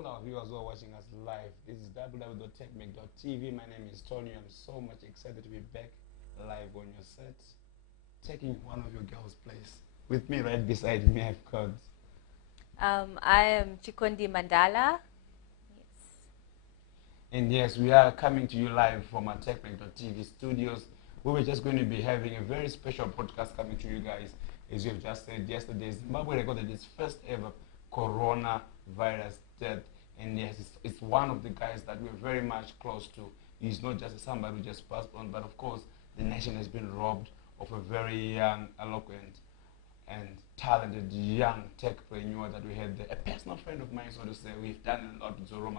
all our viewers who are watching us live. This is www.techmake.tv. My name is Tony. I'm so much excited to be back live on your set, taking one of your girls' place. With me right beside me, I've got... I am Chikondi Mandala. Yes. And yes, we are coming to you live from our techmake.tv studios, where we're just going to be having a very special podcast coming to you guys. As you've just said yesterday, Zimbabwe recorded its first ever coronavirus death. And yes, it's one of the guys that we're very much close to. He's not just somebody who just passed on, but of course, the nation has been robbed of a very young, eloquent, and talented young techpreneur that we had there. A personal friend of mine, so to say. We've done a lot with Zororo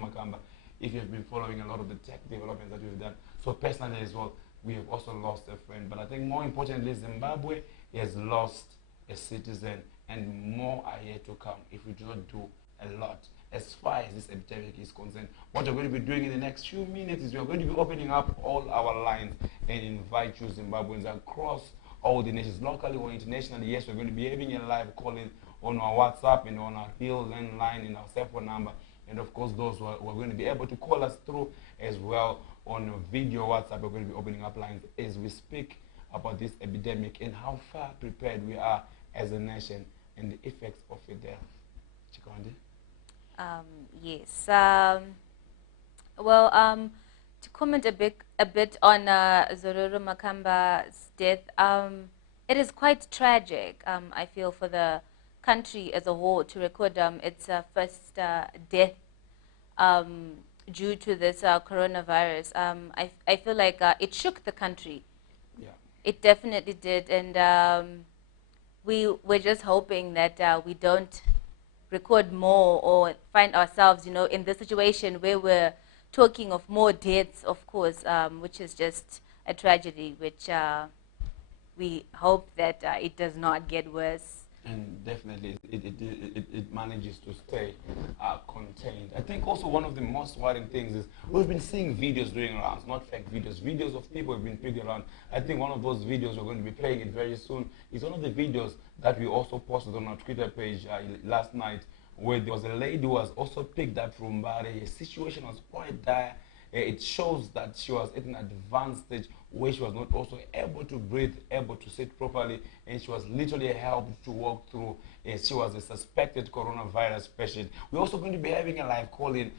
Makamba. If you've been following a lot of the tech developments that we've done. So personally as well, we have also lost a friend. But I think more importantly, Zimbabwe has lost a citizen, and more are yet to come if we do not do a lot. As far as this epidemic is concerned, what we're going to be doing in the next few minutes is we're going to be opening up all our lines and invite you Zimbabweans across all the nations, locally or internationally. Yes, we're going to be having a live calling on our WhatsApp and on our Hill landline and our cell phone number. And of course, those who are going to be able to call us through as well on video WhatsApp. We're going to be opening up lines as we speak about this epidemic and how far prepared we are as a nation and the effects of it there. Chikondi? Yes. To comment a bit on Zororo Makamba's death, it is quite tragic, I feel, for the country as a whole to record its first death due to this coronavirus. I feel like it shook the country. Yeah. It definitely did, and we're just hoping that we don't record more or find ourselves, in this situation where we're talking of more deaths, of course, which is just a tragedy, which we hope that it does not get worse. And definitely it manages to stay contained. I think also one of the most worrying things is we've been seeing videos doing around, not fake videos of people who've been picking around. I think one of those videos, we're going to be playing it very soon, is one of the videos that we also posted on our Twitter page last night, where there was a lady who was also picked up from Bari. Her situation was quite dire. It shows that she was at an advanced stage where she was not also able to breathe, able to sit properly, and she was literally helped to walk through. She was a suspected coronavirus patient. We're also going to be having a live call-in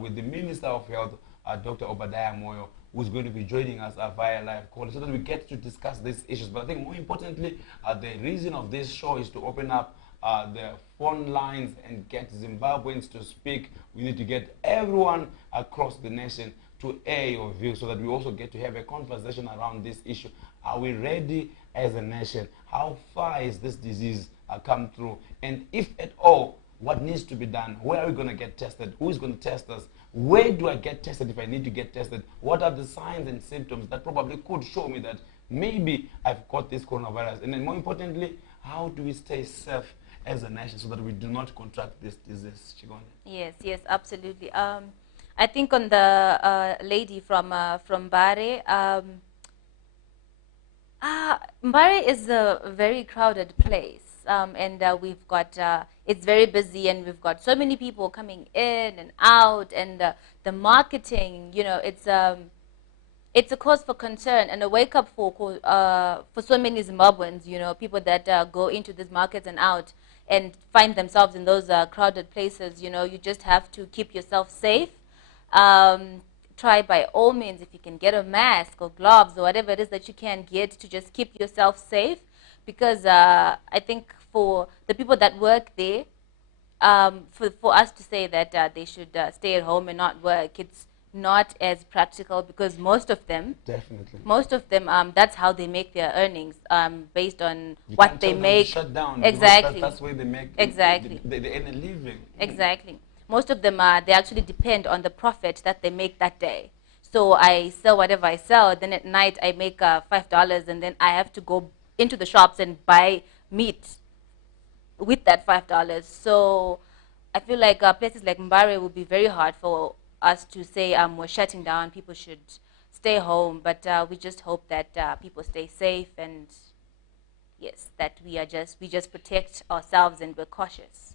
with the Minister of Health, Dr. Obadiah Moyo, who's going to be joining us via live call, so that we get to discuss these issues. But I think more importantly, the reason of this show is to open up the phone lines and get Zimbabweans to speak. We need to get everyone across the nation to air your view so that we also get to have a conversation around this issue. Are we ready as a nation? How far is this disease come through? And if at all, what needs to be done? Where are we going to get tested? Who is going to test us? Where do I get tested if I need to get tested? What are the signs and symptoms that probably could show me that maybe I've got this coronavirus? And then more importantly, how do we stay safe as a nation so that we do not contract this disease? Chikondi? Yes, absolutely. I think on the lady from Mbare, Mbare is a very crowded place, and we've got, it's very busy, and we've got so many people coming in and out, and the marketing, it's a cause for concern and a wake-up for so many Zimbabweans, people that go into these markets and out and find themselves in those crowded places. You just have to keep yourself safe. Try by all means, if you can get a mask or gloves or whatever it is that you can get, to just keep yourself safe, because I think for the people that work there, for us to say that they should stay at home and not work, it's not as practical, because most of them, that's how they make their earnings, based on what they make. Shut down. Exactly. That's where they make. Exactly. They earn a living. Exactly. Most of them they actually depend on the profit that they make that day. So I sell whatever I sell, then at night I make $5, and then I have to go into the shops and buy meat with that $5. So I feel like places like Mbare will be very hard for us to say we're shutting down, people should stay home, but we just hope that people stay safe, and yes, that we just protect ourselves and we're cautious.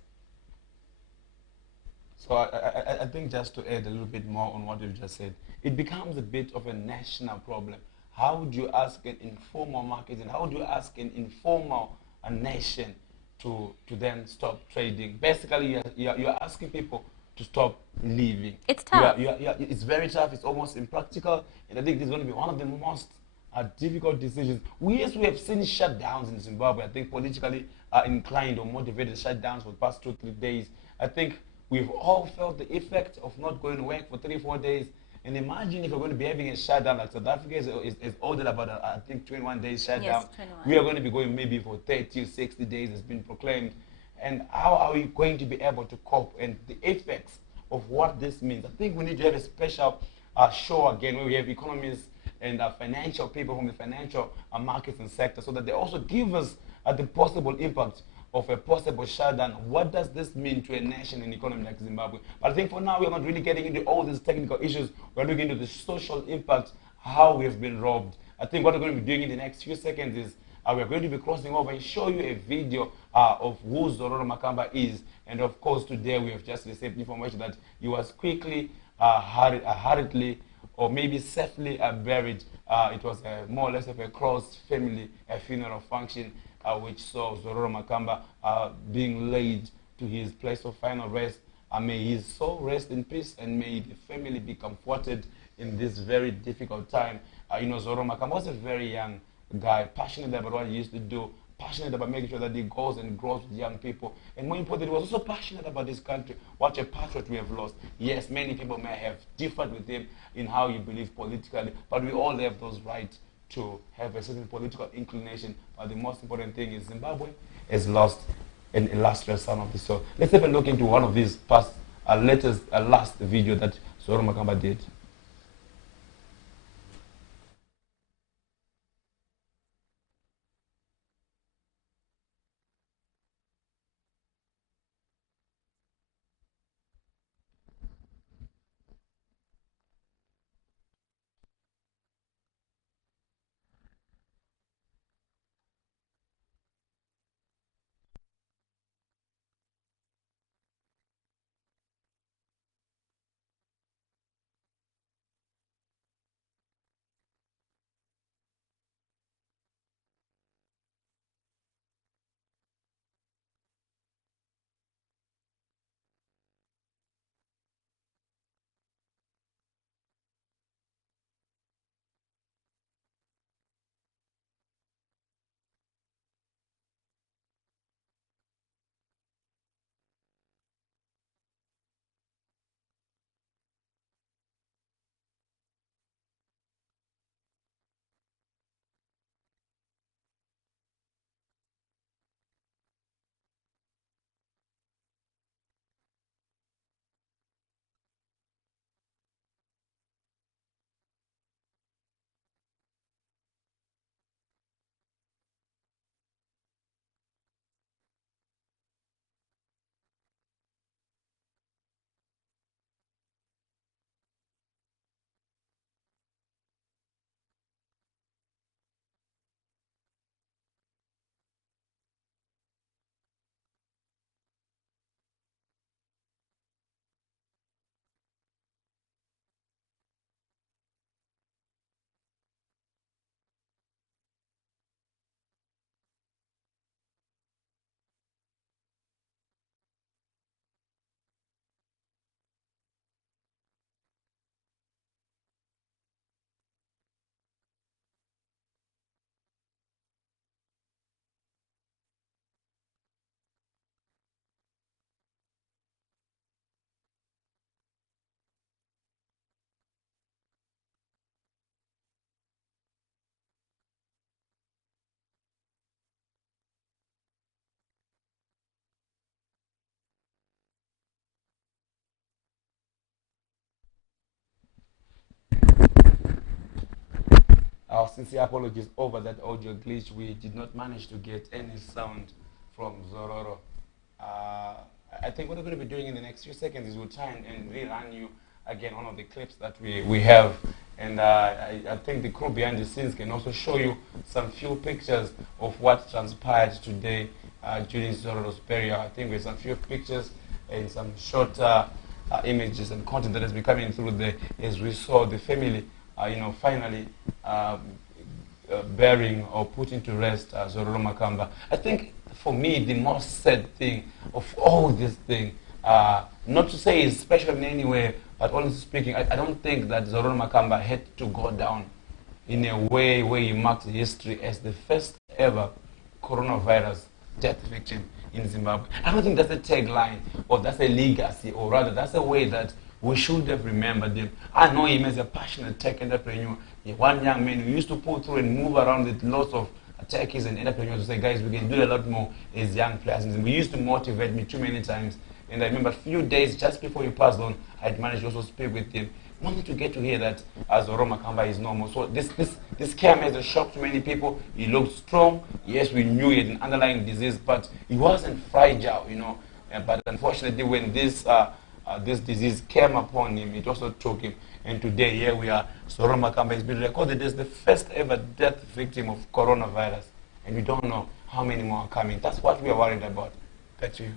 So I think just to add a little bit more on what you've just said, it becomes a bit of a national problem. How do you ask an informal market and how do you ask an informal nation to then stop trading? Basically, you're asking people to stop living. It's tough. It's very tough. It's almost impractical. And I think this is going to be one of the most difficult decisions. We have seen shutdowns in Zimbabwe. I think politically inclined or motivated shutdowns for the past 2-3 days. I think we've all felt the effect of not going to work for 3-4 days. And imagine if we're going to be having a shutdown, like South Africa is ordered about, I think, 21 days shutdown. Yes, 21. We are going to be going maybe for 30 or 60 days, it's been proclaimed. And how are we going to be able to cope and the effects of what this means? I think we need to have a special show again where we have economists and financial people from the financial markets and sector so that they also give us the possible impact of a possible shutdown. What does this mean to a nation and economy like Zimbabwe? But I think for now, we're not really getting into all these technical issues. We're looking into the social impact, how we have been robbed. I think what we're going to be doing in the next few seconds is we're going to be crossing over and show you a video of who Zororo Makamba is. And of course, today we have just received information that he was quickly, hurriedly, or maybe safely buried. It was more or less of a cross-family funeral function which saw Zororo Makamba being laid to his place of final rest. May his soul rest in peace and may the family be comforted in this very difficult time. Zororo Makamba was a very young guy, passionate about what he used to do, passionate about making sure that he goes and grows with young people. And more importantly, he was also passionate about this country. What a patriot we have lost. Yes, many people may have differed with him in how you believe politically, but we all have those rights to have a certain political inclination. But the most important thing is Zimbabwe has lost an illustrious son of the soul. Let's have a look into one of these past, last video that Zororo Makamba did. Our sincere apologies over that audio glitch. We did not manage to get any sound from Zororo. I think what we're going to be doing in the next few seconds is we'll try and rerun you again one of the clips that we have. And I think the crew behind the scenes can also show you some few pictures of what transpired today during Zororo's burial. I think there's some few pictures and some short images and content that has been coming through there, as we saw the family, finally burying or putting to rest Zororo Makamba. I think for me the most sad thing of all this thing, not to say it's special in any way, but honestly speaking, I don't think that Zororo Makamba had to go down in a way where he marks history as the first ever coronavirus death victim in Zimbabwe. I don't think that's a tagline or that's a legacy, or rather that's a way that we should have remembered him. I know him as a passionate tech entrepreneur. One young man who used to pull through and move around with lots of techies and entrepreneurs to say, guys, we can do a lot more as young players. And we used to motivate me too many times. And I remember a few days just before he passed on, I'd managed to also speak with him. Wanted to get to hear that Zororo Makamba is normal. So this came as a shock to many people. He looked strong. Yes, we knew he had an underlying disease, but he wasn't fragile, But unfortunately, when this disease came upon him, it also took him. And today, here we are. Zororo Makamba has been recorded as the first ever death victim of coronavirus. And we don't know how many more are coming. That's what we are worried about. Back to you.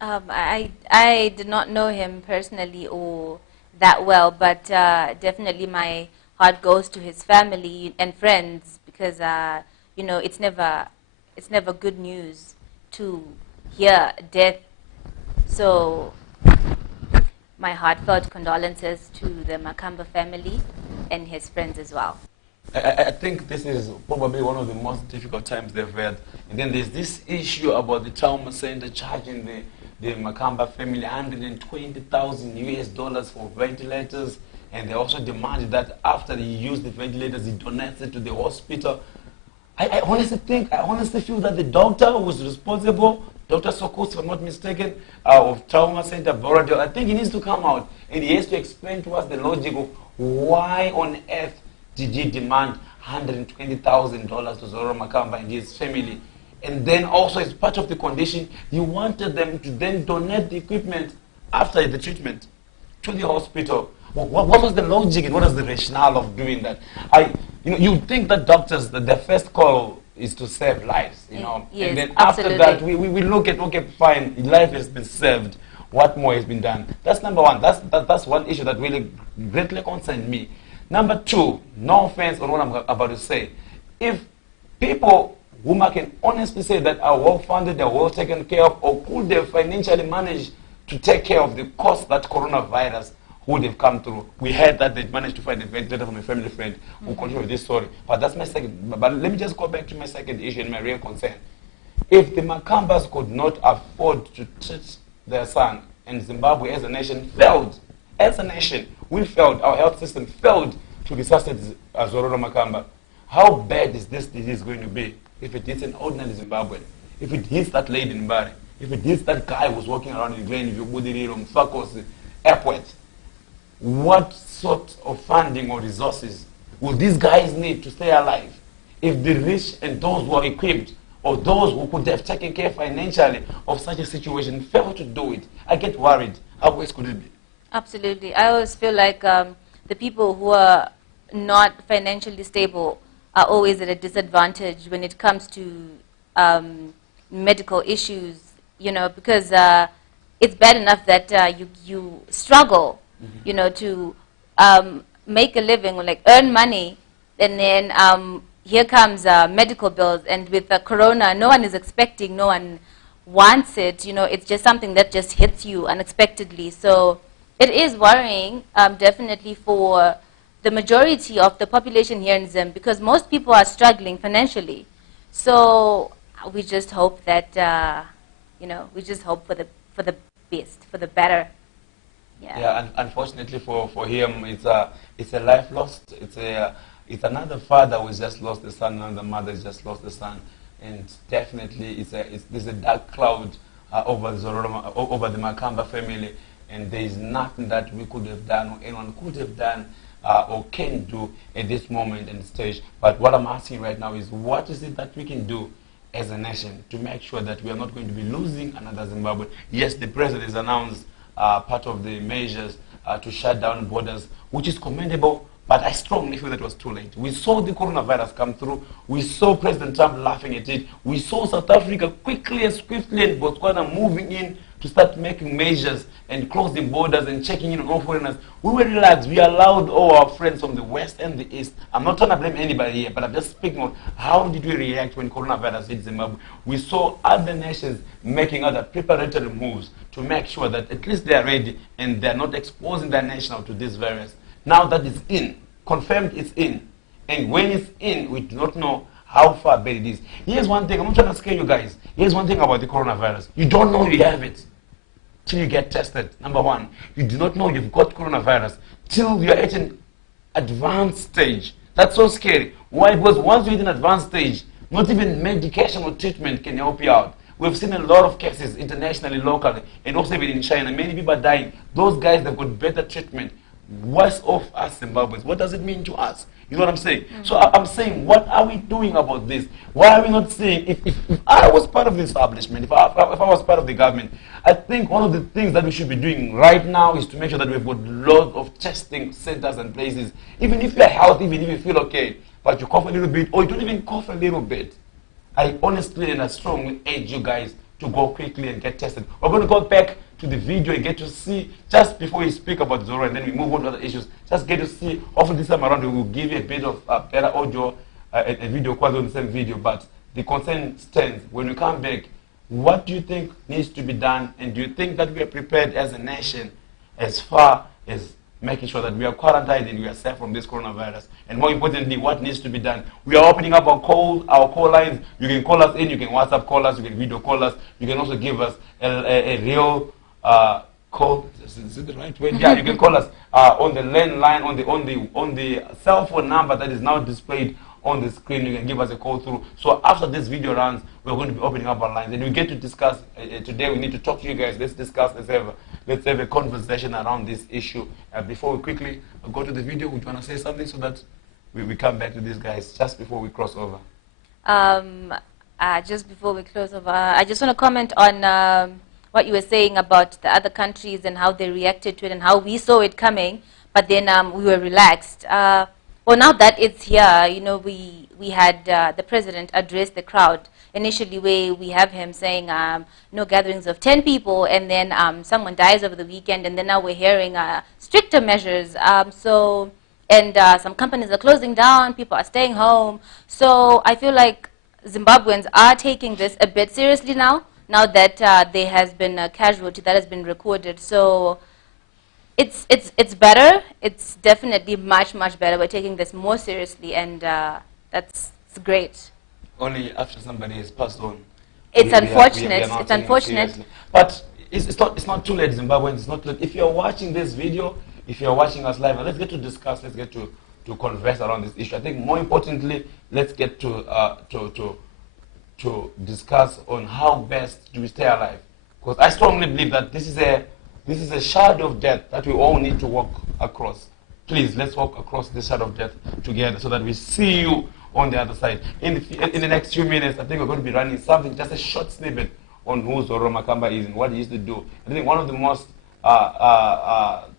I did not know him personally or that well, but definitely my heart goes to his family and friends, because it's never good news to hear death. So my heartfelt condolences to the Makamba family and his friends as well. I think this is probably one of the most difficult times they've had. And then there's this issue about the trauma center charging the Makamba family $120,000 for ventilators, and they also demanded that after he used the ventilators, he donates it to the hospital. I honestly feel that the doctor who was responsible, Dr. Sokus, if I'm not mistaken, of Trauma Center, Borodale, I think he needs to come out and he has to explain to us the logic of why on earth did he demand $120,000 to Zororo Makamba and his family. And then also, as part of the condition, he wanted them to then donate the equipment after the treatment to the hospital. What was the logic and what was the rationale of doing that? You think that doctors, that their first call is to save lives, Yes, and then absolutely. after that, we look at, okay, fine, life has been saved. What more has been done? That's number one. That's one issue that really greatly concerned me. Number two, no offense on what I'm about to say. If people whom I can honestly say that are well-funded, they're well taken care of, or could they financially manage to take care of the cost that coronavirus would have come through. We heard that they managed to find a ventilator from a family friend who continued with this story. But that's my second. But let me just go back to my second issue and my real concern. If the Makambas could not afford to treat their son, and Zimbabwe as a nation failed, as a nation, we failed, our health system failed to resuscitate Zororo Makamba, how bad is this disease going to be if it hits an ordinary Zimbabwean? If it hits that lady in Bari, if it hits that guy who's walking around in Glenview, Budiriro, Mfakos, Airport, what sort of funding or resources will these guys need to stay alive? If the rich and those who are equipped, or those who could have taken care financially of such a situation, fail to do it, I get worried. How worse could it be? Absolutely. I always feel like the people who are not financially stable are always at a disadvantage when it comes to medical issues, because it's bad enough that you struggle, to make a living, or like earn money, and then here comes medical bills, and with corona, no one is expecting, no one wants it, it's just something that just hits you unexpectedly. So it is worrying, definitely, for the majority of the population here in Zim, because most people are struggling financially. So we just hope that, we just hope for the best, for the better. Yeah, unfortunately for him, it's a life lost. It's another father who has just lost the son, another mother has just lost the son, and definitely there's a dark cloud over the Makamba family, and there is nothing that we could have done or anyone could have done or can do at this moment and stage. But what I'm asking right now is, what is it that we can do as a nation to make sure that we are not going to be losing another Zimbabwe? Yes, the president has announced part of the measures to shut down borders, which is commendable, but I strongly feel that it was too late. We saw the coronavirus come through. We saw President Trump laughing at it. We saw South Africa quickly and swiftly and Botswana moving in to start making measures and closing borders and checking in on all foreigners, we were relaxed. We allowed all our friends from the West and the East. I'm not trying to blame anybody here, but I'm just speaking on how did we react when coronavirus hit Zimbabwe. We saw other nations making other preparatory moves to make sure that at least they are ready and they're not exposing their nation to this virus. Now that it's in, confirmed it's in, and when it's in, we do not know how far bad it is. Here's one thing, I'm not trying to scare you guys. Here's one thing about the coronavirus. You don't know you have it till you get tested. Number one, you do not know you've got coronavirus till you're at an advanced stage. That's so scary. Why? Because once you're at an advanced stage, not even medication or treatment can help you out. We've seen a lot of cases internationally, locally, and also even in China. Many people are dying. Those guys that got better treatment, worse off us Zimbabweans. What does it mean to us? You know what I'm saying? So I'm saying, what are we doing about this? Why are we not saying, if I was part of the establishment, if I was part of the government, I think one of the things that we should be doing right now is to make sure that we've got lots of testing centers and places. Even if you're healthy, even if you feel okay, but you cough a little bit, or you don't even cough a little bit, I honestly and I strongly urge you guys to go quickly and get tested. We're going to go back to the video and get to see, just before we speak about Zororo and then we move on to other issues, just get to see, hopefully this time around we will give you a bit of better audio, a video quasi on the same video, but the concern stands. When we come back, what do you think needs to be done, and do you think that we are prepared as a nation as far as making sure that we are quarantined and we are safe from this coronavirus? And more importantly, what needs to be done? We are opening up our call lines. You can call us in, you can WhatsApp call us, you can video call us, you can also give us a real call. Is it the right way? Yeah, you can call us on the landline, on the cell phone number that is now displayed on the screen. You can give us a call through. So after this video runs, we're going to be opening up our lines and we get to discuss. Today we need to talk to you guys. Let's discuss. Let's have a conversation around this issue. Before we quickly go to the video, would you want to say something so that we come back to these guys just before we cross over? Just before we close over, I just want to comment on what you were saying about the other countries and how they reacted to it and how we saw it coming, but then we were relaxed. Well, now that it's here, you know, we had the president address the crowd. Initially, we have him saying no gatherings of 10 people, and then someone dies over the weekend, and then now we're hearing stricter measures. Some companies are closing down, people are staying home. So I feel like Zimbabweans are taking this a bit seriously now that there has been a casualty that has been recorded. So it's better. It's definitely much better. We're taking this more seriously, and that's great. Only after somebody has passed on. It's unfortunate. It's unfortunate. But it's not too late, Zimbabweans. It's not too late. If you're watching this video, if you're watching us live, let's get to discuss. Let's get to converse around this issue. I think more importantly, let's get to discuss on how best do we stay alive. Because I strongly believe that this is a shadow of death that we all need to walk across. Please, let's walk across this shadow of death together so that we see you on the other side. In the next few minutes, I think we're going to be running something, just a short snippet on who Zororo Makamba is and what he used to do. I think one of the most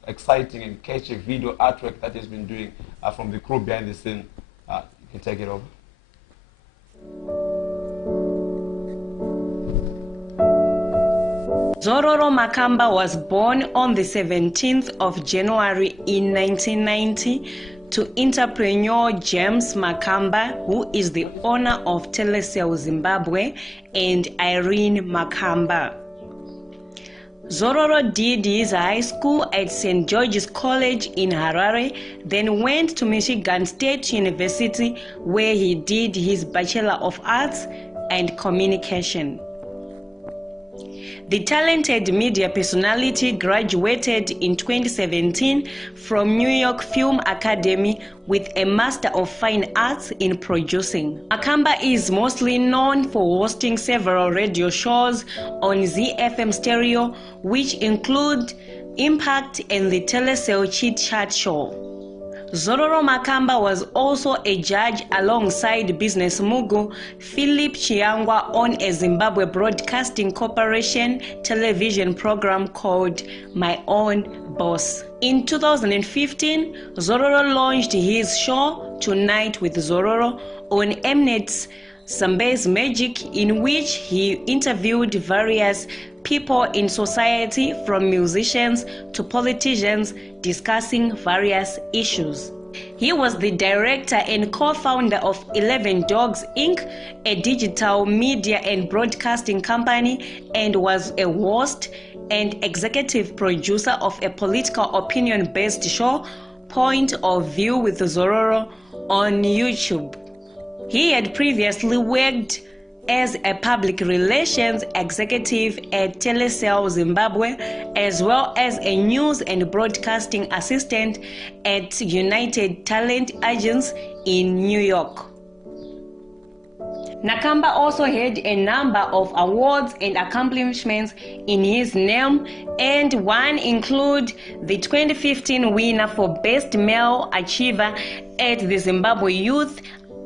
exciting and catchy video artwork that he's been doing from the crew behind the scene. You can take it over. Zororo Makamba was born on the 17th of January in 1990 to entrepreneur James Makamba, who is the owner of Telecel Zimbabwe, and Irene Makamba. Zororo did his high school at St. George's College in Harare, then went to Michigan State University where he did his Bachelor of Arts and Communication. The talented media personality graduated in 2017 from New York Film Academy with a Master of Fine Arts in Producing. Makamba is mostly known for hosting several radio shows on ZFM Stereo, which include Impact and the Telecel Chit Chat Show. Zororo Makamba was also a judge alongside business mogul Philip Chiangwa on a Zimbabwe Broadcasting Corporation television program called My Own Boss. In 2015, Zororo launched his show Tonight with Zororo on Mnet's Sambe's Magic, in which he interviewed various people in society, from musicians to politicians, discussing various issues. He was the director and co-founder of 11 Dogs Inc., a digital media and broadcasting company, and was a host and executive producer of a political opinion-based show, Point of View with Zororo, on YouTube. He had previously worked as a public relations executive at Telecel Zimbabwe, as well as a news and broadcasting assistant at United Talent Agents in New York. Makamba also had a number of awards and accomplishments in his name, and one include the 2015 winner for Best Male Achiever at the Zimbabwe Youth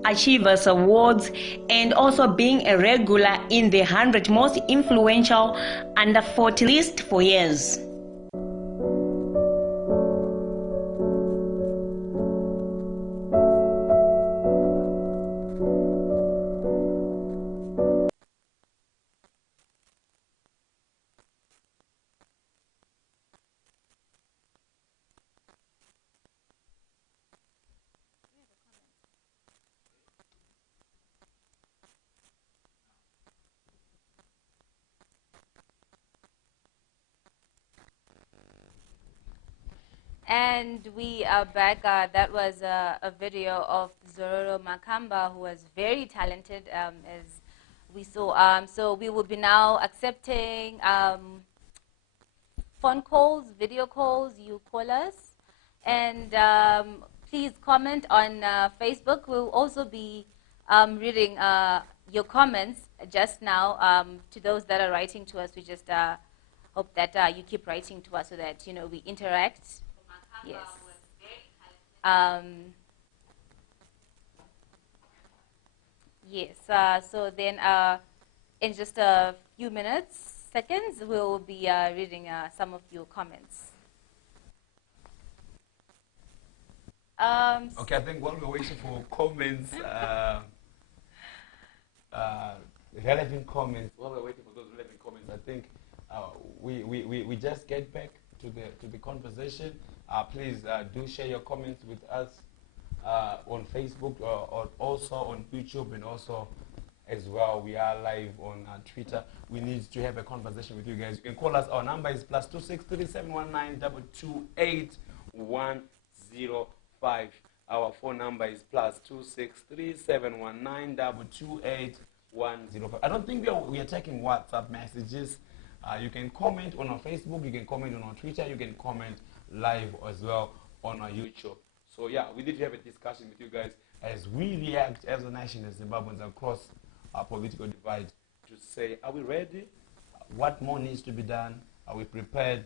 Achievers Awards, and also being a regular in the 100 most influential under 40 list for years. And we are back. That was a video of Zororo Makamba, who was very talented, as we saw. So we will be now accepting phone calls, video calls. You call us. And please comment on Facebook. We'll also be reading your comments just now. To those that are writing to us, we just hope that you keep writing to us so that, we interact. Yes. Yes. So then, in just a few seconds, we'll be reading some of your comments. Okay, I think while we're waiting for comments, relevant comments. While we're waiting for those relevant comments, I think we just get back to the conversation. Please do share your comments with us on Facebook or also on YouTube, and also as well we are live on Twitter. We need to have a conversation with you guys. You can call us. Our number is +263 719 228 105. Our phone number is +263 719 228 105. I don't think we are taking WhatsApp messages. You can comment on our Facebook, you can comment on our Twitter, you can comment live as well on our YouTube. So yeah, we need to have a discussion with you guys as we react as a nation, as Zimbabweans, across our political divide, to say, are we ready? What more needs to be done? Are we prepared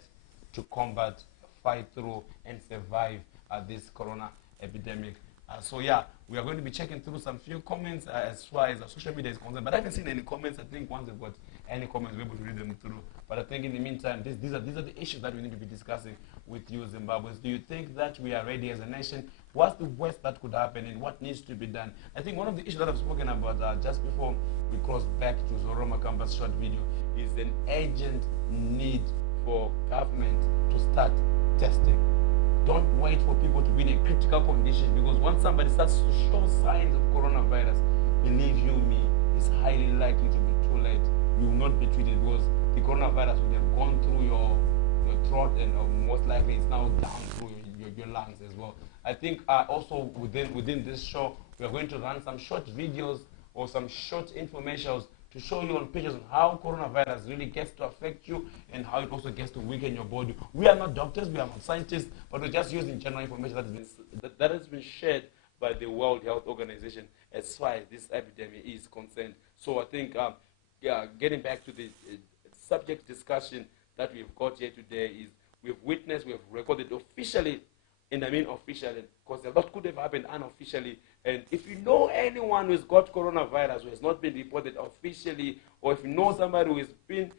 to combat, fight through, and survive this corona epidemic? So yeah, we are going to be checking through some few comments as far as social media is concerned. But I haven't seen any comments. I think once we've got any comments, we're able to read them through. But I think in the meantime, these are the issues that we need to be discussing with you, Zimbabweans. Do you think that we are ready as a nation? What's the worst that could happen, and what needs to be done? I think one of the issues that I've spoken about just before we cross back to Zororo Makamba's short video is an urgent need for government to start testing. Don't wait for people to be in a critical condition, because once somebody starts to show signs of coronavirus, believe you me, it's highly likely to be too late. You will not be treated, because the coronavirus would have gone through your throat, and most likely it's now down through your lungs as well. I think also within this show, we are going to run some short videos or some short informations to show you on pictures on how coronavirus really gets to affect you and how it also gets to weaken your body. We are not doctors, we are not scientists, but we're just using general information that has been shared by the World Health Organization as far as this epidemic is concerned. So I think, getting back to the subject discussion that we've got here today is we've recorded officially, and I mean officially, because a lot could have happened unofficially. And if you know anyone who's got coronavirus who has not been reported officially, or if you know somebody who has been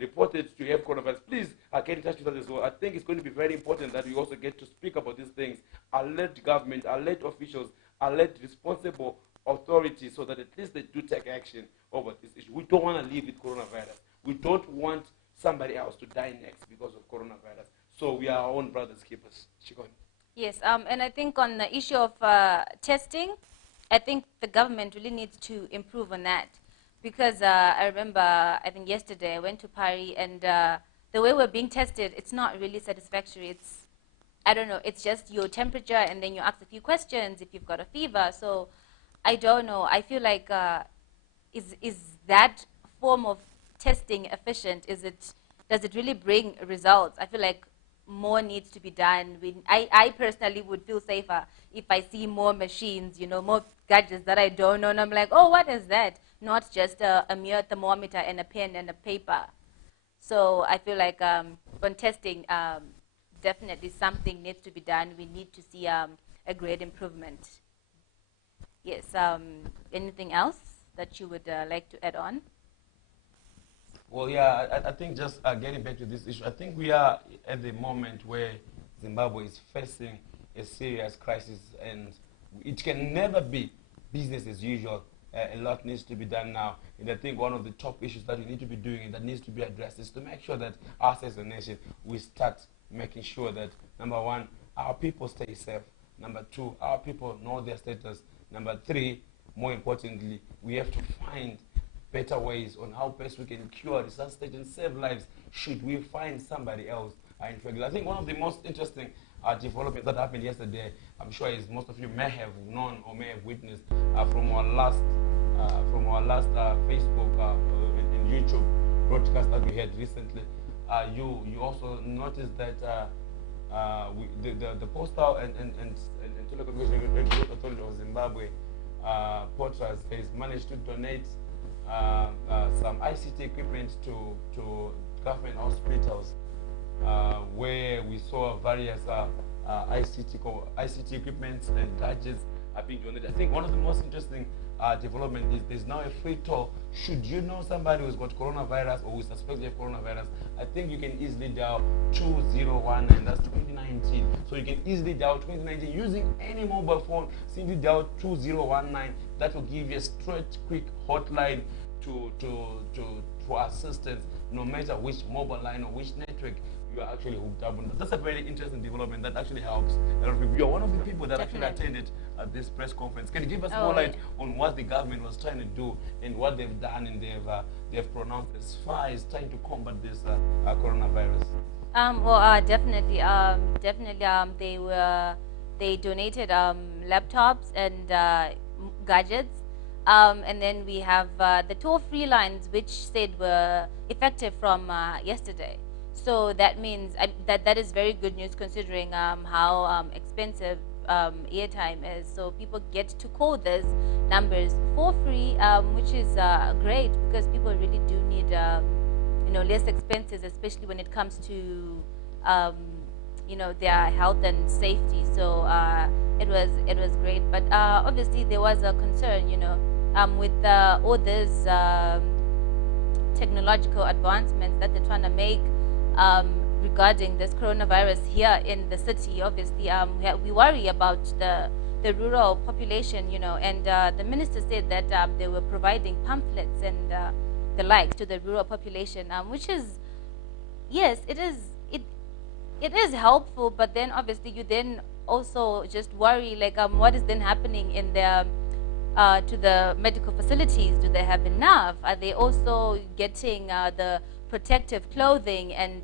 reported to have coronavirus, please get in touch with us as well. I think it's going to be very important that we also get to speak about these things, alert government, alert officials, alert responsible authorities, so that at least they do take action over this issue. We don't want to live with coronavirus. We don't want die next because of coronavirus. So we are our own brothers keepers. Chikon. Yes, and I think on the issue of testing, I think the government really needs to improve on that. Because I remember, I think yesterday I went to Paris, and the way we're being tested, it's not really satisfactory. It's, I don't know, it's just your temperature, and then you ask a few questions if you've got a fever. So I don't know. I feel like, is that form of testing efficient? Does it really bring results? I feel like more needs to be done. I personally would feel safer if I see more machines, more gadgets that I don't know, and I'm like, oh, what is that? Not just a mere thermometer and a pen and a paper. So I feel like on testing, definitely something needs to be done. We need to see a great improvement. Yes, anything else that you would like to add on? Well, yeah, I think just getting back to this issue, I think we are at the moment where Zimbabwe is facing a serious crisis, and it can never be business as usual. A lot needs to be done now, and I think one of the top issues that we need to be doing and that needs to be addressed is to make sure that us as a nation, we start making sure that, number one, our people stay safe. Number two, our people know their status. Number three, more importantly, we have to find better ways on how best we can cure, resuscitate, and save lives should we find somebody else infected. I think one of the most interesting developments that happened yesterday, I'm sure as most of you may have known or may have witnessed from our last Facebook and YouTube broadcast that we had recently. You also noticed that the Postal and Telecommunication Regulatory Authority of Zimbabwe, POTRAS, has managed to donate some ICT equipment to government hospitals, where we saw various ICT equipment and gadgets are being donated. I think one of the most interesting development is there's now a free toll. Should you know somebody who's got coronavirus or who suspects they have coronavirus, I think you can easily dial 2019, that's 2019. So you can easily dial 2019 using any mobile phone. Simply dial 2019. That will give you a straight, quick hotline for assistance, no matter which mobile line or which network you are actually hooked up on. That's a very interesting development that actually helps. You are one of the people that actually attended this press conference. Can you give us more light on what the government was trying to do and what they've done and they've pronounced as far as trying to combat this coronavirus? Definitely. They donated laptops and gadgets. And then we have the toll-free lines, which said were effective from yesterday. So that means that is very good news, considering how expensive airtime is. So people get to call those numbers for free, which is great, because people really do need less expenses, especially when it comes to their health and safety. So it was great, but obviously there was a concern, with all these technological advancements that they're trying to make regarding this coronavirus here in the city. Obviously, we worry about the rural population, and the minister said that they were providing pamphlets and the likes to the rural population, which is, yes, it is helpful, but then obviously you then also just worry, like, what is then happening in their to the medical facilities? Do they have enough? Are they also getting the protective clothing? And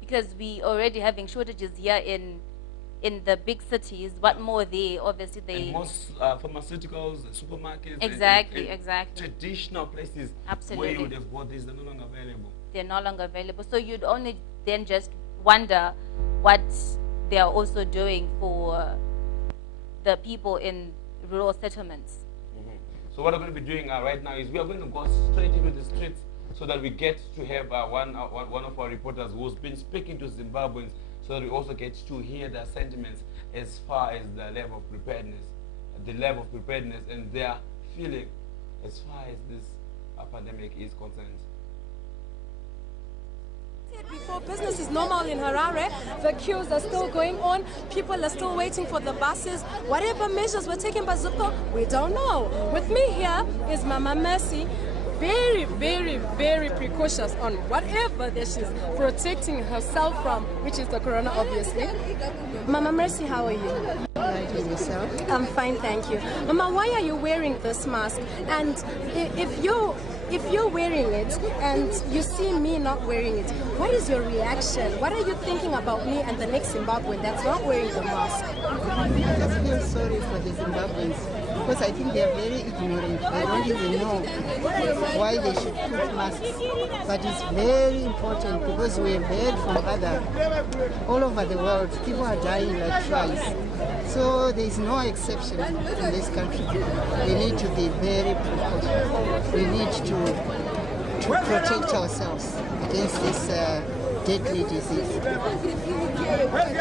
because we already having shortages here in the big cities, what more they obviously they and most pharmaceuticals, supermarkets, exactly. Traditional places Absolutely. where you would have bought these, they're no longer available. They're no longer available. So you'd only then just wonder what they are also doing for the people in rural settlements. So what we're going to be doing right now is we are going to go straight into the streets, so that we get to have one of our reporters who's been speaking to Zimbabweans, so that we also get to hear their sentiments as far as the level of preparedness, and their feeling as far as this pandemic is concerned. Before, business is normal in Harare, the queues are still going on, people are still waiting for the buses. Whatever measures were taken by Zuko, we don't know. With me here is Mama Mercy, very, very, very precautious on whatever that she's protecting herself from, which is the corona, obviously. Mama Mercy, how are you? Yourself? I'm fine, thank you. Mama, why are you wearing this mask? And if you're wearing it and you see me not wearing it, what is your reaction? What are you thinking about me and the next Zimbabwean that's not wearing the mask? I feel sorry for the Zimbabweans because I think they are very ignorant. They don't even know why they should put masks. But it's very important because we have heard from all over the world, people are dying like flies. So there is no exception in this country. We need to be very precautious. We need to protect ourselves against this deadly disease.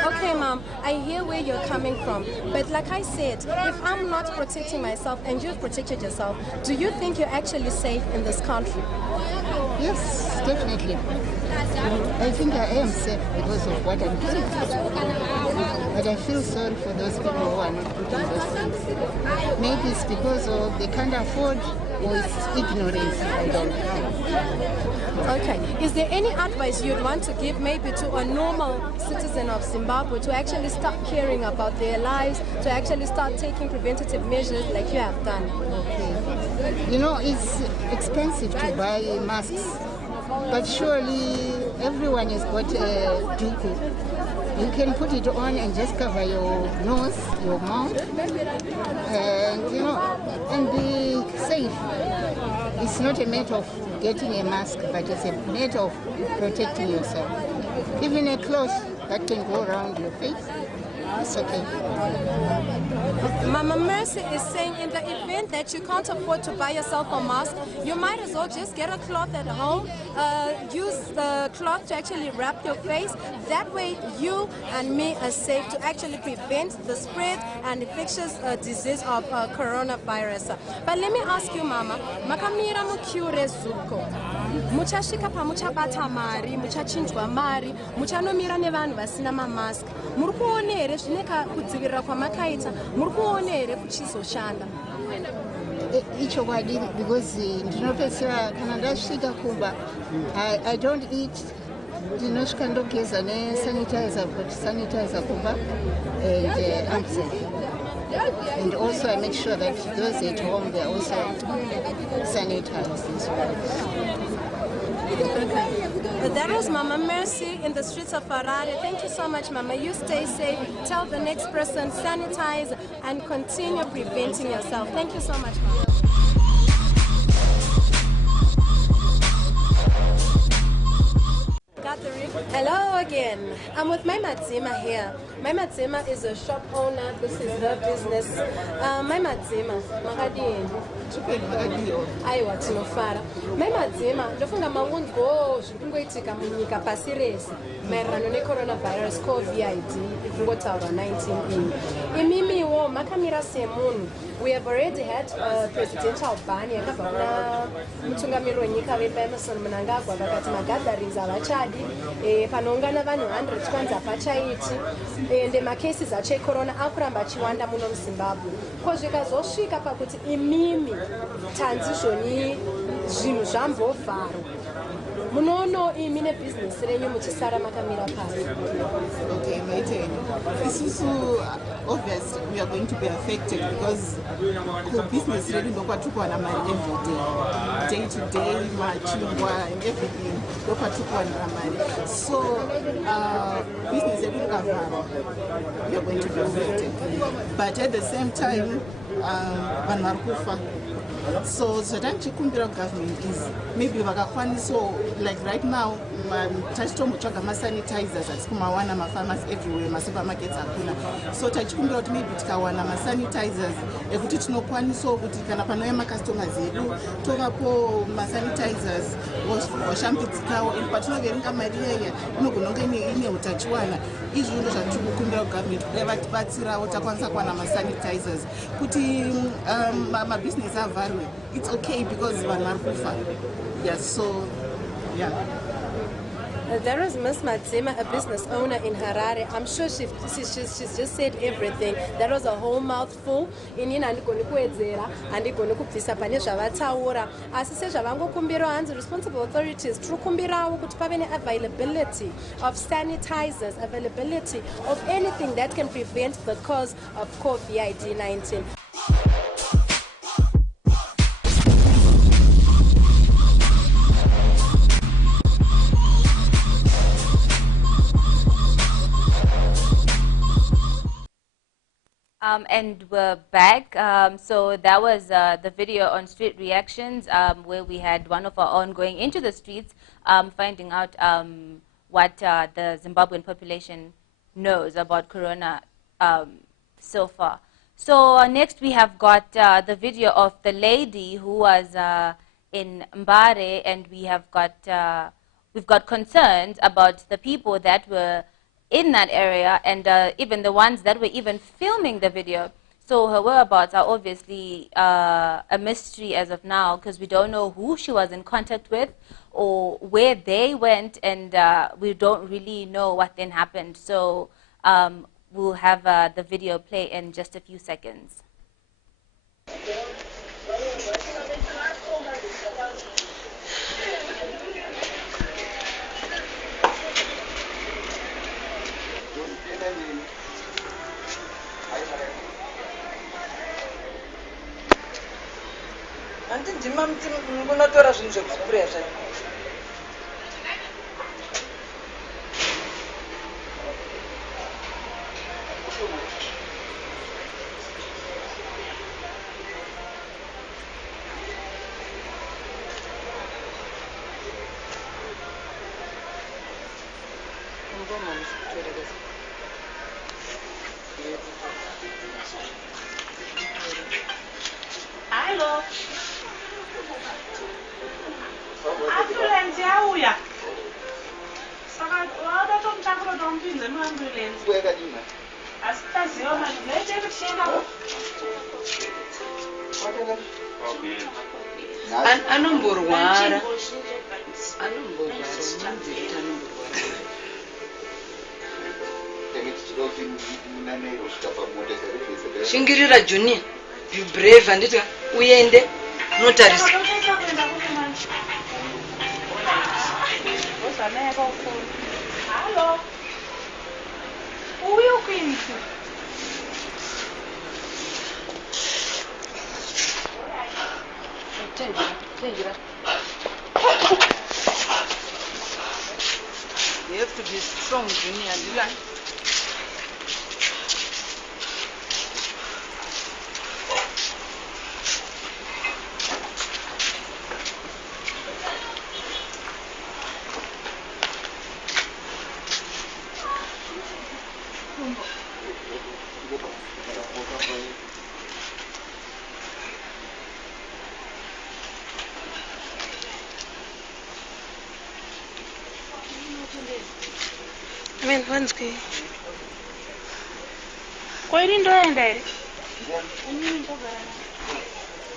Okay, Mom, I hear where you're coming from. But like I said, if I'm not protecting myself and you've protected yourself, do you think you're actually safe in this country? Yes, definitely. I think I am safe because of what I'm doing. But I feel sorry for those people who are not putting those things. Maybe it's because of they can't afford or it's ignorance. I don't know. Okay. Is there any advice you'd want to give maybe to a normal citizen of Zimbabwe to actually start caring about their lives, to actually start taking preventative measures like you have done? Okay. You know, it's expensive to buy masks, but surely everyone has got a duku. You can put it on and just cover your nose, your mouth, and and be safe. It's not a matter of getting a mask, but it's a matter of protecting yourself. Even a cloth that can go around your face, it's okay. Mama Mercy is saying in the event that you can't afford to buy yourself a mask, you might as well just get a cloth at home, use the cloth to actually wrap your face. That way you and me are safe to actually prevent the spread and infectious disease of coronavirus. But let me ask you, Mama, makamira mukyure zuko. Muchashika pa muchabata mari, muchachinjwa mari, muchanomira nevanhu vasina mamask. Muri kuona here zvineka kudzivirira kwamakaita, muri kuona here kuchizoshanda? Icho kwadini because ndinopedzera kana ndasvika kumba I don't eat. Ndinosvika ndogeza nesanitizer, but sanitizer kumba and I'm safe. And also I make sure that those at home they are also sanitized as well. That was Mama Mercy in the streets of Harare. Thank you so much, Mama. You stay safe. Tell the next person, sanitize, and continue preventing yourself. Thank you so much, Mama. Hello again. I'm with my Madzima here. My Madzima is a shop owner. This is her business. My Madzima, Makadini. Aiwa tinofara. My Madzima, ndofunga mangungo zvikungoitika munyika pasi rese maererano necoronavirus COVID-19 ikungotaura 19 imimiwo makamira semunhu. We have already had a presidential ban yakabva kuna mutungamiri wenyika vepaemerson mnangagwa vakati magatherings havachadi panoungana vanhu 100 kwanzi hapachaiti ende macases acho ecorona akuramba achiwanda muno muzimbabwe ko zvikazosvika pakuti imimi tanzizvoni zvinhu zvambovharwa munono imi nebhizinesi renyu muchisara makamira pasi. Okay, my turn. Isusu, obviously, we are going to be affected because the business really ndokwatukuwana mari every day to day, machingwa and everything ndokwatukuwana mari. So, business really kavharwa, we are going to be affected. But at the same time, vanhu vari kufa. So zvatanichikumbira government is maybe vakakwaniso like right now tachitomutsvaga masanitizers ati kumawana mapharmacy everywhere masupermarkets hakuna so tachikumbira kuti maybe tikawana masanitizers ekuti tinokwaniso kuti kana panouya macustomers edu tovapo masanitizers washambidzikawo and patinoverenga mari iyaya inogona kunge ine utachiwana izvi ndo zvatikukumbira kugovernment kuti vatibatsirawo takwanisa kuwana masanitizers kuti mabhizinesi avharwe. It's okay because vanhu vari kufa. Yeah, so yeah. There is Miss Madzima, a business owner in Harare. I'm sure she's just said everything. That was a whole mouthful. Inini andigoni kuedzera, andigoni kubvisa pane zvavataura. Asi sezvavangokumbirawo hanzi responsible authorities tiri kumbirawo kuti pave availability of sanitizers, availability of anything that can prevent the cause of COVID-19. And we're back. So that was the video on street reactions, where we had one of our own going into the streets, finding out what the Zimbabwean population knows about Corona so far. So next we have got the video of the lady who was in Mbare, and we have got we've got concerns about the people that were in that area, and even the ones that were even filming the video. So her whereabouts are obviously a mystery as of now, because we don't know who she was in contact with or where they went, and we don't really know what then happened. So we'll have the video play in just a few seconds. Hello. Ambulance yauya. Saka wada tomtakura tompinze mu ambulance. Asitaziwa manje lete kushena. Anomborwara. Shingirira Junior, be brave and uyende notarisa. Hello. Uyo kwinzi. You have to be strong, Junior. One's good. Why didn't I end it?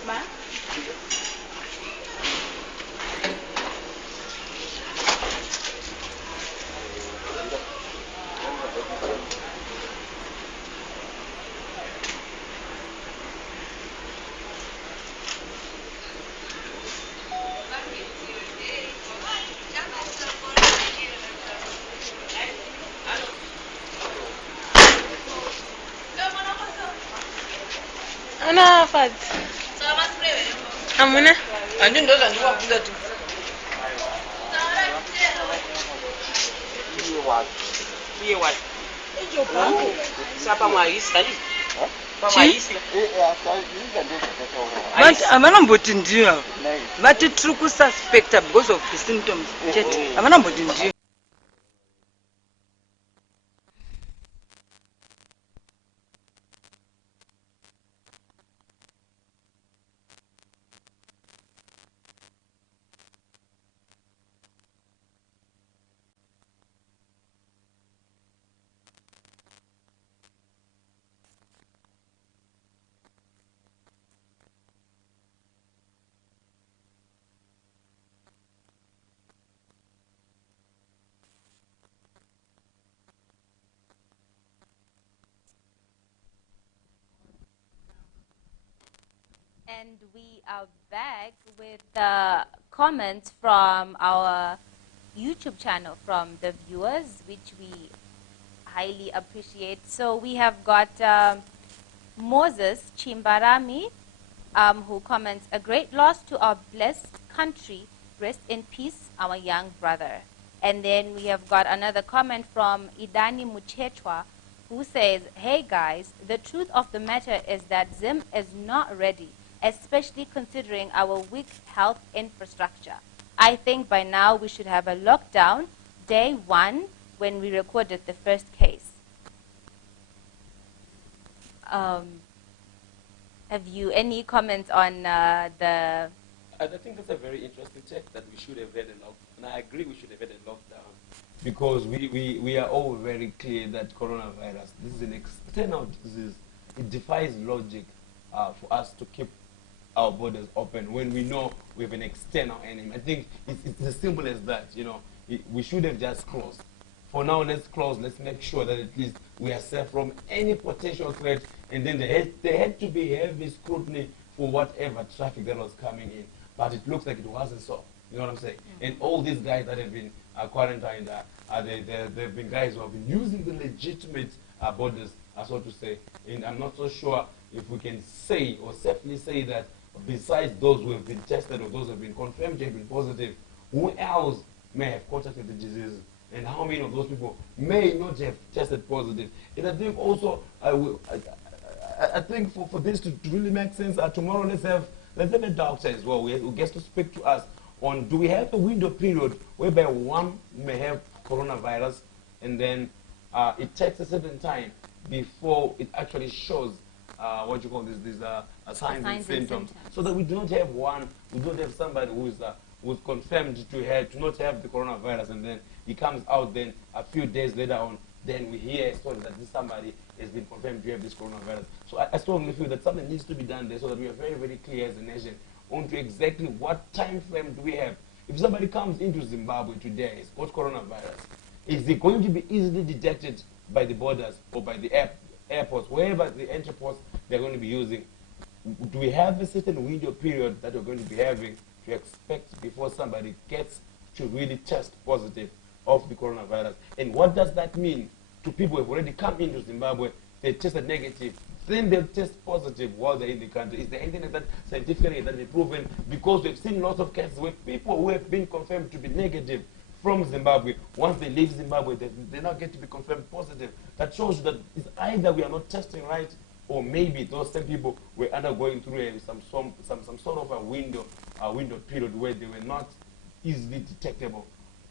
Ma? Ana fat. Amuna. Andi ndo zandiwabuda tu. Iye what? Ejo bangu. Sapa mwaisa. Pamwaisa. But amanamboti ndiyo. But tiri kususpecta because of the symptoms. Amanamboti ndiyo. And we are back with comments from our YouTube channel from the viewers, which we highly appreciate. So we have got Moses Chimbarami, who comments, "A great loss to our blessed country. Rest in peace, our young brother." And then we have got another comment from Idani Muchechwa, who says, "Hey guys, the truth of the matter is that Zim is not ready, especially considering our weak health infrastructure. I think by now we should have a lockdown day one when we recorded the first case." Have you any comments on the... I think that's a very interesting check that we should have had a lockdown. And I agree we should have had a lockdown because we are all very clear that coronavirus, this is an external disease. It defies logic for us to keep our borders open when we know we have an external enemy. I think it's as simple as that, you know. We should have just closed. For now, let's close. Let's make sure that at least we are safe from any potential threat. And then there had to be heavy scrutiny for whatever traffic that was coming in. But it looks like it wasn't so. You know what I'm saying? Mm-hmm. And all these guys that have been quarantined, they've been guys who have been using the legitimate borders, so to say. And I'm not so sure if we can say or safely say that besides those who have been tested or those who have been confirmed to have been positive, who else may have contracted the disease? And how many of those people may not have tested positive? And I think also, I think for this to really make sense, tomorrow let's have a doctor as well who gets to speak to us on, do we have a window period whereby one may have coronavirus and then it takes a certain time before it actually shows what you call these signs and symptoms, so that we do not have somebody who's confirmed to not have the coronavirus, and then he comes out then a few days later on, then we hear a story that somebody has been confirmed to have this coronavirus. So I strongly feel that something needs to be done there so that we are very, very clear as a nation on to exactly what time frame do we have. If somebody comes into Zimbabwe today, it's got coronavirus, is it going to be easily detected by the borders or by the airports, wherever the entry ports they're going to be using? Do we have a certain window period that we're going to be having to expect before somebody gets to really test positive of the coronavirus? And what does that mean to people who have already come into Zimbabwe, they tested negative, then they'll test positive while they're in the country? Is there anything like that scientifically that is proven? Because we've seen lots of cases where people who have been confirmed to be negative from Zimbabwe, once they leave Zimbabwe, they now get to be confirmed positive. That shows you that it's either we are not testing right, or maybe those same people were undergoing through some sort of a window period where they were not easily detectable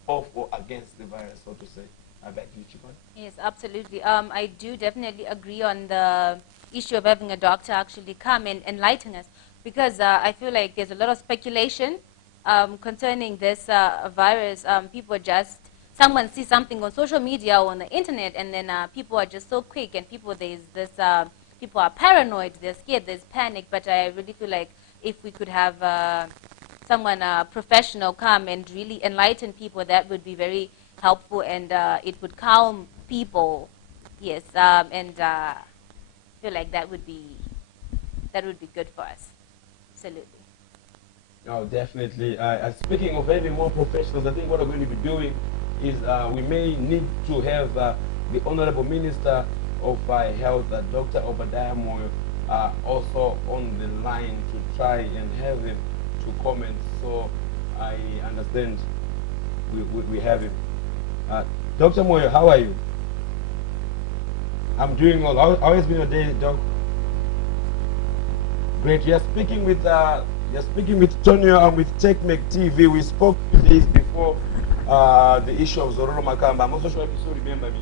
of or against the virus, so to say. Back to you, Chipan. Yes, absolutely. I do definitely agree on the issue of having a doctor actually come and enlighten us, because I feel like there's a lot of speculation concerning this virus. People just, someone sees something on social media or on the internet, and then people are just so quick, and people are paranoid, they're scared, there's panic. But I really feel like if we could have someone professional come and really enlighten people, that would be very helpful, and it would calm people. Yes, and I feel like that would be good for us. Absolutely. No, definitely. Speaking of having more professionals, I think what we're going to be doing is we may need to have the Honorable Minister of Health, Dr. Obadiah Moyo, also on the line to try and have him to comment. So I understand we have him. Dr. Moyo, how are you? I'm doing well. How has been your day, Doc? Great. You're speaking with Tonio and with TechMake TV. We spoke 2 days before the issue of Zororo Makamba. I'm also sure if you still remember me.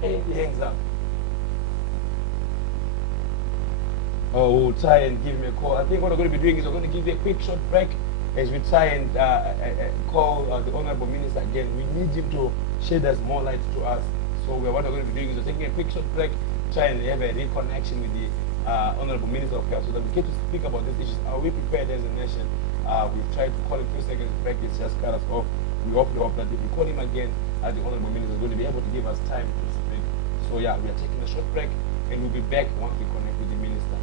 Hey, he hangs up. Oh, we'll try and give him a call. I think what we're going to be doing is we're going to give you a quick short break as we try and call the Honorable Minister again. We need him to shed us more light to us. So what we're going to be doing is we're taking a quick short break, try and have a reconnection with the Honorable Minister of Health so that we get to speak about these issues. Are we prepared as a nation? We've tried to call him 2 seconds break, it's just cut us off. We hope that if we call him again, the Honorable Minister is going to be able to give us time to speak. So yeah, we are taking a short break and we'll be back once we connect with the Minister.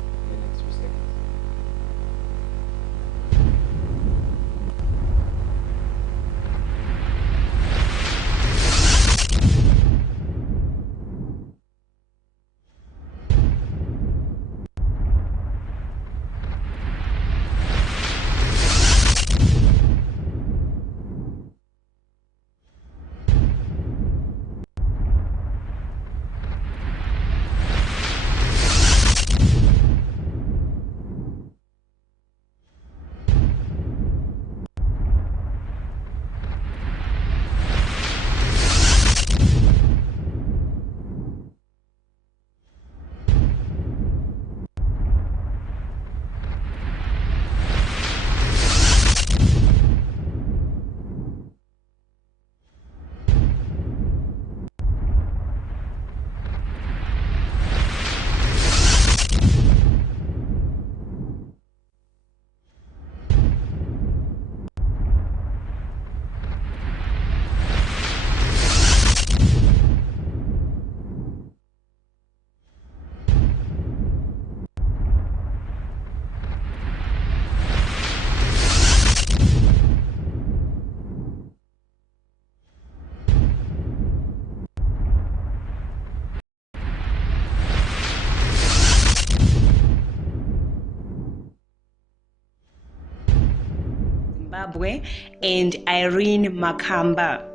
Zimbabwe, and Irene Makamba.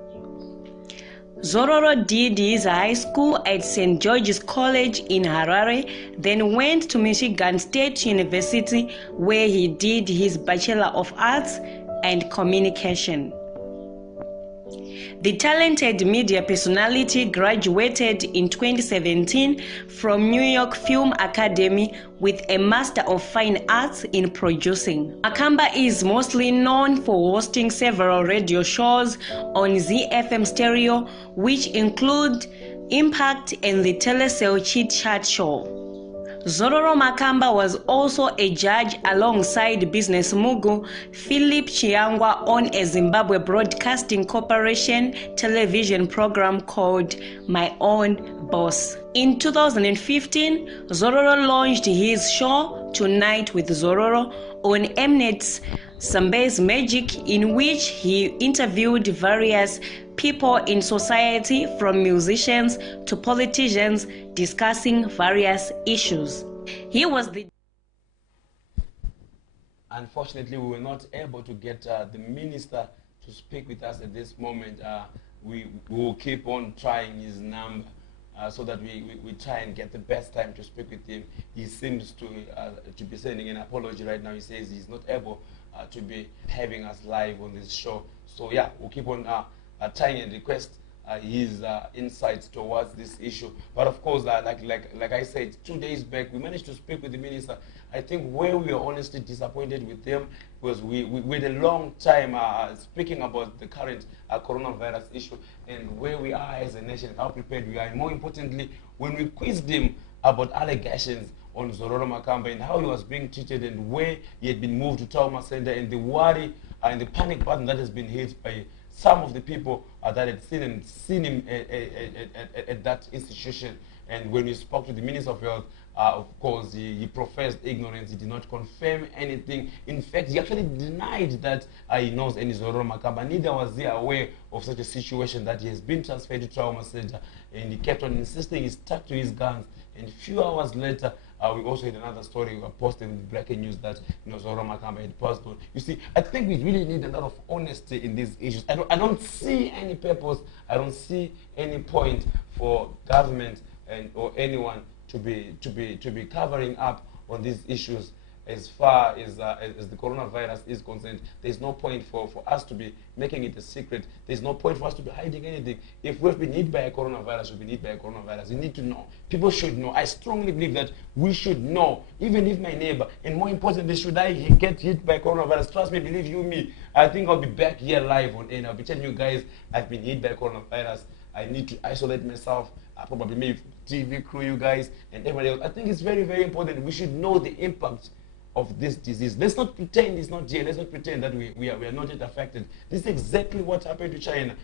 Zororo did his high school at St. George's College in Harare, then went to Michigan State University where he did his Bachelor of Arts and Communication. The talented media personality graduated in 2017 from New York Film Academy with a Master of Fine Arts in Producing. Makamba is mostly known for hosting several radio shows on ZFM Stereo, which include Impact and the Telecel Chit Chat Show. Zororo Makamba was also a judge alongside business mogul Philip Chiangwa on a Zimbabwe Broadcasting Corporation television program called My Own Boss. In 2015, Zororo launched his show Tonight with Zororo on Mnet's Sambe's Magic, in which he interviewed various people in society, from musicians to politicians, discussing various issues. He was the... Unfortunately, we were not able to get the minister to speak with us at this moment. We will keep on trying his number so that we try and get the best time to speak with him. He seems to be sending an apology right now. He says he's not able to be having us live on this show. So yeah, we'll keep on trying and request his insights towards this issue. But of course, like I said, 2 days back, we managed to speak with the minister. I think where we are honestly disappointed with him was we had a long time speaking about the current coronavirus issue and where we are as a nation, how prepared we are. And more importantly, when we quizzed him about allegations on Zororo Makamba and how he was being treated and where he had been moved to Trauma Center, and the worry and the panic button that has been hit by some of the people that had seen him at that institution. And when we spoke to the Minister of Health, of course, he professed ignorance. He did not confirm anything. In fact, he actually denied that he knows any Zororo Makamba. Neither was he aware of such a situation, that he has been transferred to Trauma Center. And he kept on insisting he stuck to his guns. And a few hours later, we also had another story posted in breaking news that Zororo Makamba had passed on. You see, I think we really need a lot of honesty in these issues. I don't see any purpose. I don't see any point for government or anyone to be covering up on these issues. As far as the coronavirus is concerned, there's no point for us to be making it a secret. There's no point for us to be hiding anything. If we've been hit by a coronavirus, we've been hit by a coronavirus. You need to know. People should know. I strongly believe that we should know, even if my neighbor, and more importantly, should I get hit by coronavirus, trust me, believe you me, I think I'll be back here live on air. I'll be telling you guys I've been hit by coronavirus. I need to isolate myself. Probably maybe TV crew, you guys, and everybody else. I think it's very, very important. We should know the impact of this disease. Let's not pretend it's not here. Let's not pretend that we are not yet affected. This is exactly what happened to China.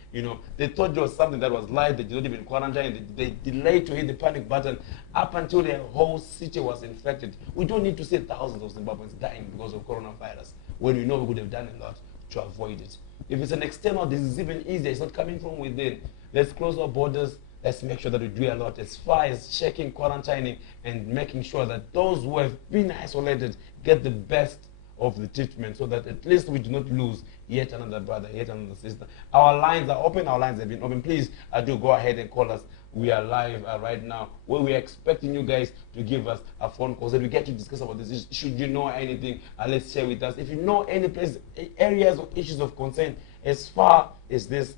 They thought there was something that was live. They did not even quarantine. They delayed to hit the panic button up until the whole city was infected. We don't need to see thousands of Zimbabweans dying because of coronavirus when we know we could have done a lot to avoid it. If it's an external disease, even easier. It's not coming from within. Let's close our borders. Let's make sure that we do a lot as far as checking, quarantining, and making sure that those who have been isolated get the best of the treatment, so that at least we do not lose yet another brother, yet another sister. Our lines are open. Our lines have been open. Please do go ahead and call us. We are live right now, where we are expecting you guys to give us a phone call so that we get to discuss about this. Should you know anything, let's share with us. If you know any areas or issues of concern as far as this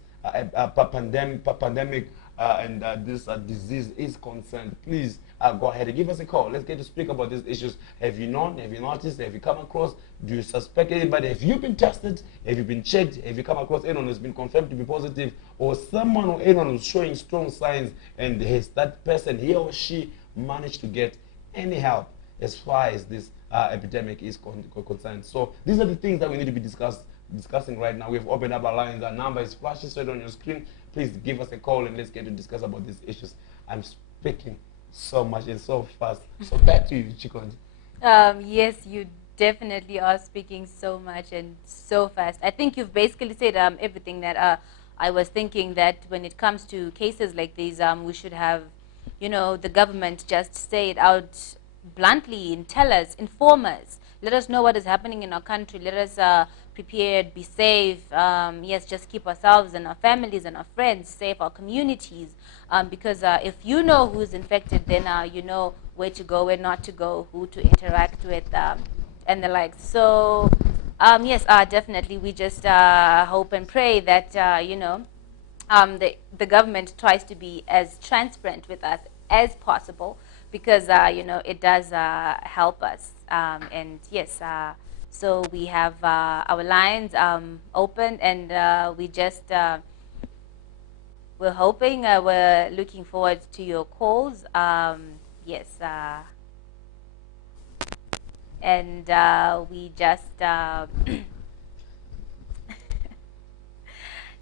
pandemic and this disease is concerned, please go ahead and give us a call. Let's get to speak about these issues. Have you known? Have you noticed? Have you come across? Do you suspect anybody? Have you been tested? Have you been checked? Have you come across anyone who's been confirmed to be positive, or someone or anyone who's showing strong signs, and has that person, he or she, managed to get any help as far as this epidemic is concerned? So these are the things that we need to be discussing right now. We've opened up our lines. Our number is flashing straight on your screen. Please give us a call and let's get to discuss about these issues. I'm speaking so much and so fast. So back to you, Chikondi. Yes, you definitely are speaking so much and so fast. I think you've basically said everything that I was thinking, that when it comes to cases like these, we should have, the government just say it out bluntly and tell us, inform us. let us know what is happening in our country. Let us prepare, be safe. Yes, just keep ourselves and our families and our friends safe, our communities. Because if you know who's infected, then you know where to go, where not to go, who to interact with, and the like. So, yes, definitely, we just hope and pray that, the government tries to be as transparent with us as possible, because it does help us. And yes, so we have our lines open, and we just we're hoping, we're looking forward to your calls. Yes, and we just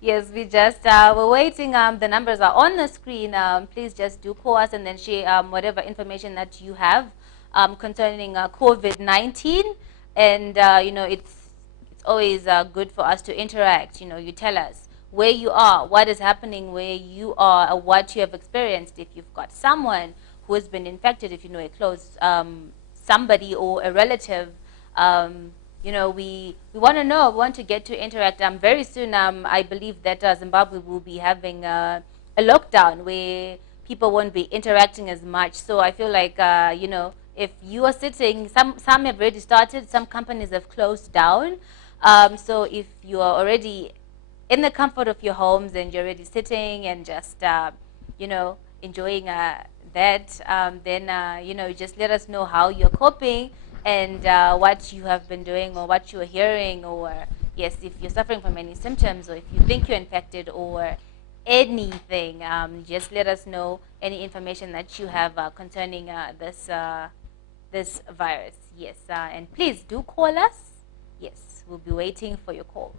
yes, we just we're waiting. The numbers are on the screen. Please just do call us and then share whatever information that you have concerning COVID-19. And it's always good for us to interact. You tell us where you are, what is happening where you are, or what you have experienced. If you've got someone who has been infected, if you know a close somebody or a relative. We want to know, we want to get to interact. Very soon, I believe that Zimbabwe will be having a lockdown where people won't be interacting as much. So I feel like, if you are sitting, some have already started, some companies have closed down. So if you are already in the comfort of your homes and you're already sitting and just, enjoying that, then, just let us know how you're coping and what you have been doing or what you're hearing, or yes, if you're suffering from any symptoms, or if you think you're infected or anything, just let us know any information that you have concerning this virus. Yes, and please do call us. Yes, we'll be waiting for your calls.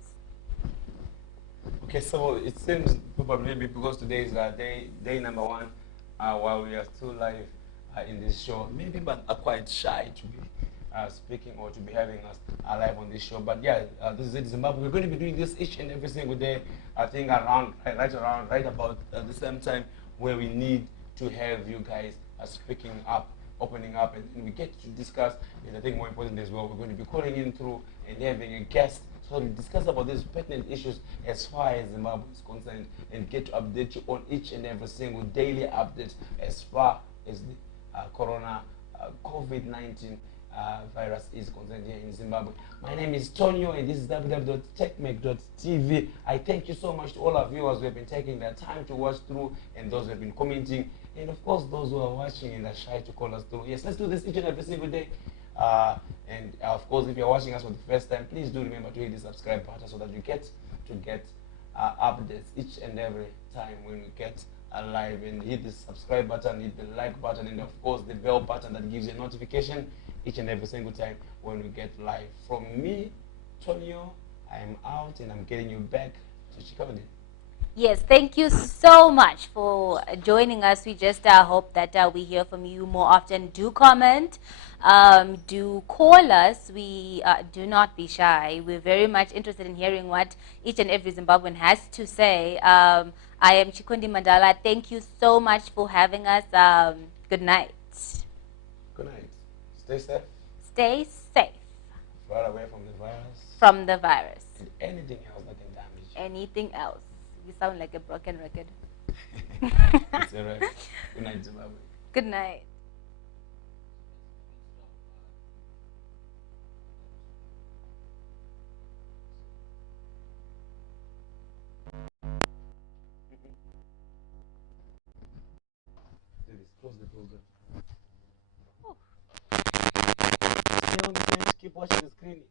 Okay, so it seems probably because today is day number 1, while we are still live in this show. Many people are quite shy to be speaking or to be having us live on this show. But yeah, this is it, Zimbabwe. We're going to be doing this each and every single day. I think right about the same time where we need to have you guys speaking up, opening up, and we get to discuss. And I think more important as well, we're going to be calling in through and having a guest so we discuss about these pertinent issues as far as Zimbabwe is concerned, and get to update you on each and every single daily update as far as the COVID-19 virus is concerned here in Zimbabwe. My name is Tonio, and this is www.techmec.tv. I thank you so much to all our viewers who have been taking their time to watch through, and those who have been commenting, and of course those who are watching and are shy to call us through. Yes, let's do this each and every single day. And of course, if you're watching us for the first time, please do remember to hit the subscribe button so that you get updates each and every time when we get live. And hit the subscribe button, hit the like button, and of course the bell button that gives you a notification each and every single time when we get live. From me, Tonio, I am out, and I'm getting you back to Chicago. Yes, thank you so much for joining us. We just hope that we hear from you more often. Do comment, do call us. We do not be shy. We're very much interested in hearing what each and every Zimbabwean has to say. I am Chikundi Mandala. Thank you so much for having us. Good night. Good night. Stay safe. Stay safe. Far away from the virus. From the virus. And anything else that can damage you. Anything else. You sound like a broken record. It's all right. Good night, Zimbabwe. Good night. Close the program. Keep watching the screen.